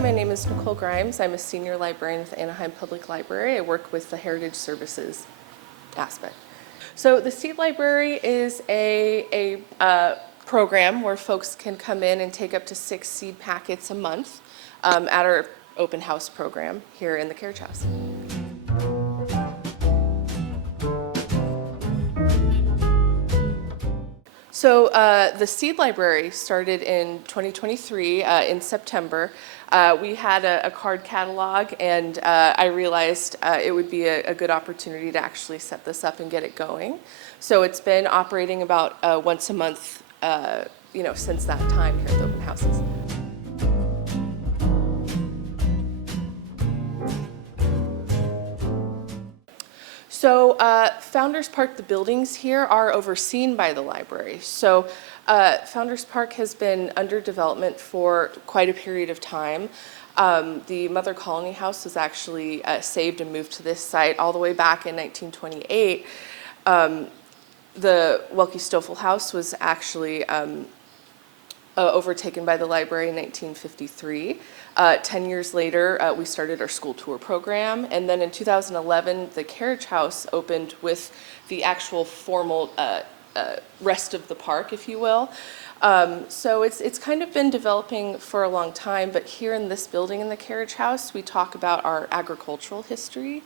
my name is Nicole Grimes. I'm a senior librarian with Anaheim Public Library. I work with the Heritage Services aspect. So the Seed Library is a program where folks can come in and take up to 6 seed packets a month at our open house program here in the Carriage House. So the Seed Library started in 2023 in September. We had a card catalog, and I realized it would be a good opportunity to actually set this up and get it going. So it's been operating about once a month, since that time here at the open houses. So Founders Park, the buildings here are overseen by the library. So Founders Park has been under development for quite a period of time. The Mother Colony House was actually saved and moved to this site all the way back in 1928. The Welke-Stoffel House was actually overtaken by the library in 1953. 10 years later, we started our school tour program, and then in 2011, the Carriage House opened with the actual formal rest of the park, if you will. So it's kind of been developing for a long time, but here in this building in the Carriage House, we talk about our agricultural history.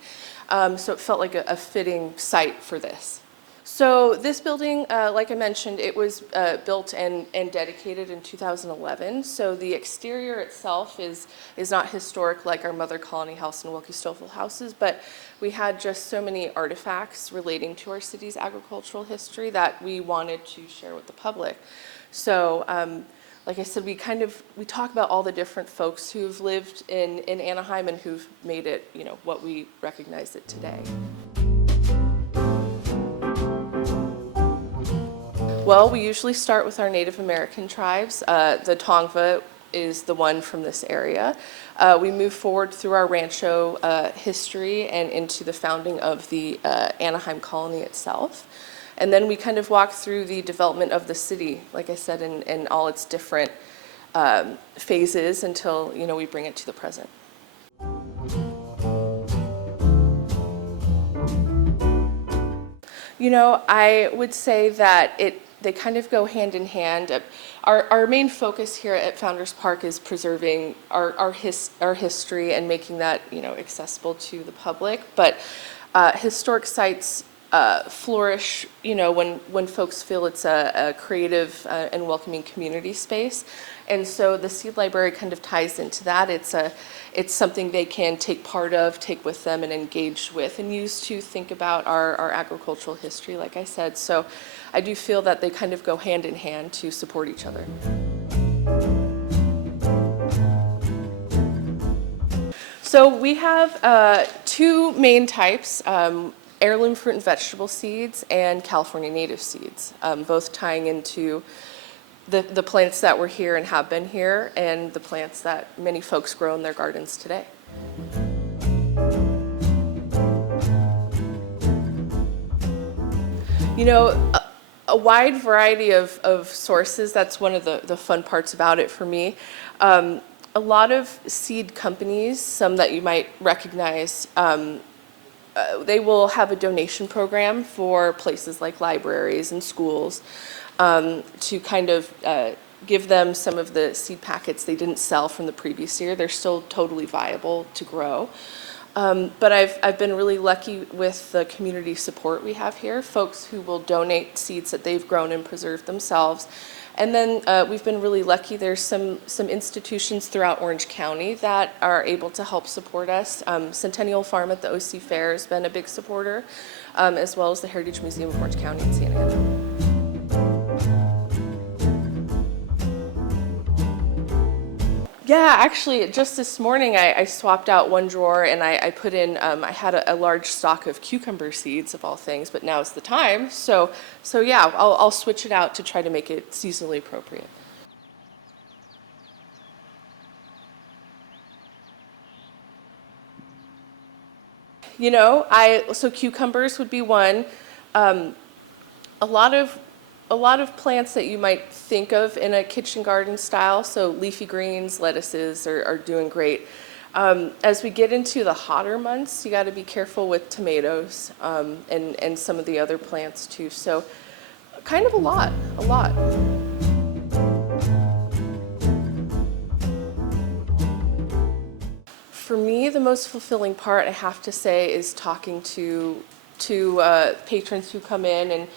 So it felt like a fitting site for this. So this building, like I mentioned, it was built and dedicated in 2011. So the exterior itself is not historic like our Mother Colony House and Welke-Stoffel houses, but we had just so many artifacts relating to our city's agricultural history that we wanted to share with the public. So like I said, we talk about all the different folks who've lived in Anaheim and who've made it, what we recognize it today. Well, we usually start with our Native American tribes. The Tongva is the one from this area. We move forward through our Rancho history and into the founding of the Anaheim colony itself. And then we kind of walk through the development of the city, like I said, in all its different phases until, we bring it to the present. I would say that they kind of go hand in hand. Our main focus here at Founders Park is preserving our history and making that accessible to the public. But historic sites flourish when folks feel it's a creative and welcoming community space. And so the Seed Library kind of ties into that. It's something they can take part of, take with them, and engage with, and use to think about our agricultural history, like I said. So I do feel that they kind of go hand in hand to support each other. So we have 2 main types. Heirloom fruit and vegetable seeds and California native seeds, both tying into the plants that were here and have been here, and the plants that many folks grow in their gardens today. A wide variety of sources. That's one of the fun parts about it for me. A lot of seed companies, some that you might recognize, they will have a donation program for places like libraries and schools to kind of give them some of the seed packets they didn't sell from the previous year. They're still totally viable to grow. But I've been really lucky with the community support we have here, folks who will donate seeds that they've grown and preserved themselves. And then we've been really lucky. There's some institutions throughout Orange County that are able to help support us. Centennial Farm at the OC Fair has been a big supporter, as well as the Heritage Museum of Orange County in Santa Ana. Yeah, actually, just this morning I swapped out one drawer and I put in, I had a large stock of cucumber seeds of all things, but now is the time. So yeah, I'll switch it out to try to make it seasonally appropriate. So cucumbers would be one. A lot a lot of plants that you might think of in a kitchen garden style. So leafy greens, lettuces are doing great. As we get into the hotter months, you got to be careful with tomatoes and some of the other plants too. So kind of a lot. For me, the most fulfilling part, I have to say, is talking to patrons who come in, and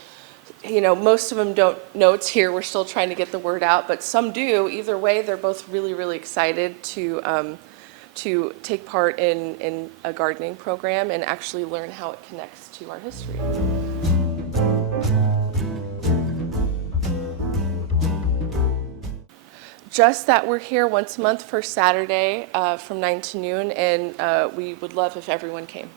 most of them don't know it's here. We're still trying to get the word out, but some do. Either way, they're both really, really excited to take part in a gardening program and actually learn how it connects to our history. Just that we're here once a month for Saturday from 9 to noon, and we would love if everyone came.